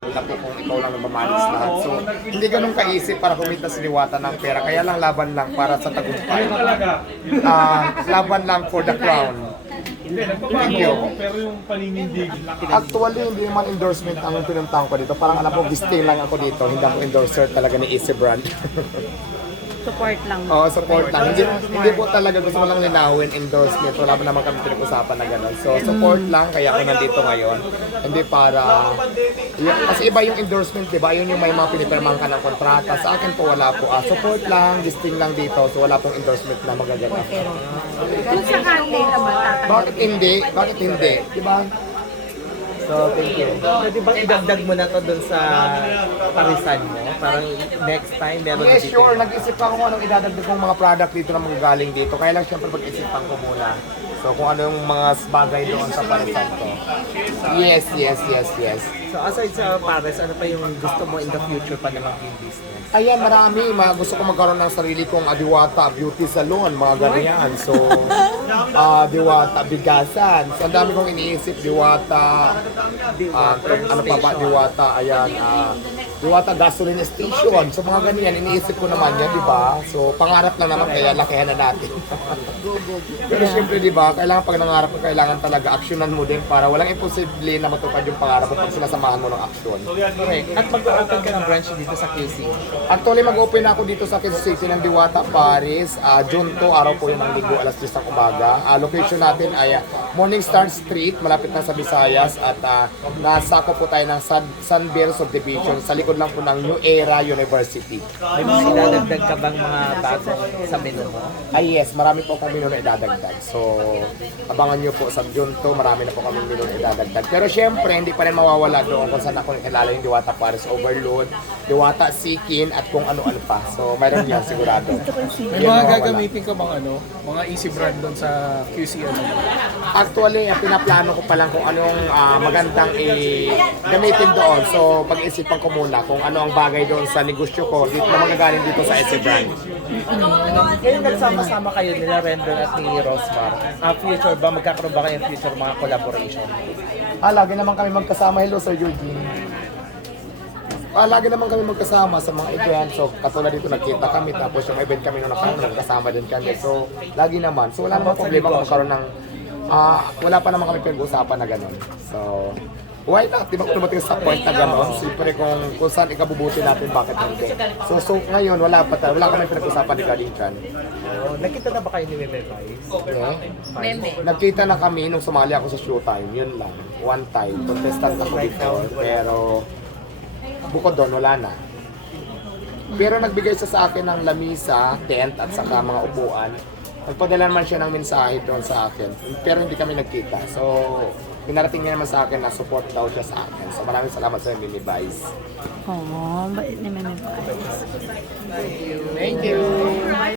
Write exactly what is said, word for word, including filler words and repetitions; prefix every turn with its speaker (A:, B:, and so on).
A: na po kung ikaw lang nagmamanis lahat. So, hindi ganun kaisip para kumita si Diwata ng pera. Kaya lang laban lang para sa tagumpay. Ah, laban lang for the crown. Thank you.
B: Pero yung paninindig.
A: Actually, hindi naman endorsement ang pinuntahan ko dito. Parang alam ko, gisting lang ako dito. Hindi ako endorser talaga ni Easy Brand.
C: Support lang.
A: Oo, support lang. Hindi, hindi po talaga gusto ko lang linawin endorsement. Wala pa naman kami pinag-usapan na gano'n. So, support lang. Kaya ako nandito ngayon. Hindi para... Yung, kasi iba yung endorsement, di ba? Yun yung may mga pinipirmahan ka ng kontrata. Sa akin po, wala po. Ah, support lang, gisting lang dito. So, wala pong endorsement na magaganda.
C: Kung sakali naman tatanggapin.
A: Bakit hindi? Bakit hindi? Di ba? So, thank you.
D: Pwede bang idagdag mo na to dun sa parisan mo? Parang next time meron
A: Yes,
D: dito.
A: sure. Nag-isip ako kung anong idadagdag kong mga product dito na magagaling dito. Kaya lang siyempre pag-isipan ko muna. So kung ano yung mga bagay doon sa parisan ko. Yes, yes, yes, yes.
D: So aside sa pares, ano pa yung gusto mo in the future pa naman yung business?
A: Ayan, marami. Mga gusto ko magkaroon ng sarili kong ah, Diwata Beauty Salon, mga ganyan. So, ah Diwata Bigasan. So, ang dami kong iniisip. Diwata, ah, ano pa ba, Diwata, ayan, ah, Diwata Gasoline Station. So, mga ganyan, iniisip ko naman yan, di ba? So, pangarap lang naman, kaya lakihan na natin. Pero syempre, di ba, kailangan pag nangarap mo, kailangan talaga aksyonan mo din para walang imposible na matupad yung pangarap mo pag sinasamahan mo ng aksyon.
D: Correct. At mag-open ka ng branch dito sa Q C.
A: Actually, mag-open ako dito sa Quezon City ng Diwata Paris. Uh, June two, araw po yun ng linggo, alas diyes ng umaga. Uh, location natin ay uh, Morning Star Street, malapit na sa Visayas. At uh, nasako po tayo ng San, Sunville Subdivision sa likod lang po ng New Era University.
D: May mga idadagdag ka bang mga bago sa menu mo?
A: Ay yes, marami po akong menu na idadagdag. So, abangan nyo po sa June two, marami na po kami menu na idadagdag. Pero syempre, hindi pa rin mawawala doon kung saan ako nakilala yung Diwata Paris Overload, Diwata Sikin, at kung ano-ano pa. So, mayroon yan sigurado.
B: May
A: Yun
B: mga
A: mawawala.
B: gagamitin ka bang ano? Mga easy brand doon sa Q C ano?
A: Actually, ah, pinaplano ko pa lang kung anong ah, magandang i-gamitin doon. So, pag-isipan ko muna kung ano ang bagay doon sa negosyo ko dito na magagaling dito sa S A Brand.
D: Ngayon nagsama-sama kayo nila Rendon at ni Rosmar. Ah, future ba? Magkakaroon ba kayong future mga collaboration?
A: Ah, lagi naman kami magkasama. Hello, Sir Eugene. Ah, lagi naman kami magkasama sa mga events. So, katulad dito nagkita kami. Tapos yung event kami nung nakaraan, nagkasama din kami. So, lagi naman. So, wala namang problema kung magkaroon ng... ah, wala pa naman kami pinag-uusapan na gano'n. So, why not? Di ba kung dumating sa point na gano'n? Siyempre kung, kung saan ikabubuti natin, bakit hindi? So, so ngayon, wala pa tayo. Wala kami pinag-usapan ni Galing dyan.
D: Oh, nakita na ba kayo ni Meme Vice?
A: Okay?
C: Meme.
A: Nagkita na kami nung sumali ako sa showtime. Yun lang. One time. Contestant ako before. Pero, bukod doon, wala na. Pero nagbigay siya sa akin ng lamisa, tent, at saka mga upuan. Nagpadala naman siya ng mensahe doon sa akin. Pero hindi kami nagkita. So, pinarating niya naman sa akin na support daw siya sa akin. So, maraming salamat sa Mimi Vice.
C: Oo, bait ni Meme.
A: Thank you.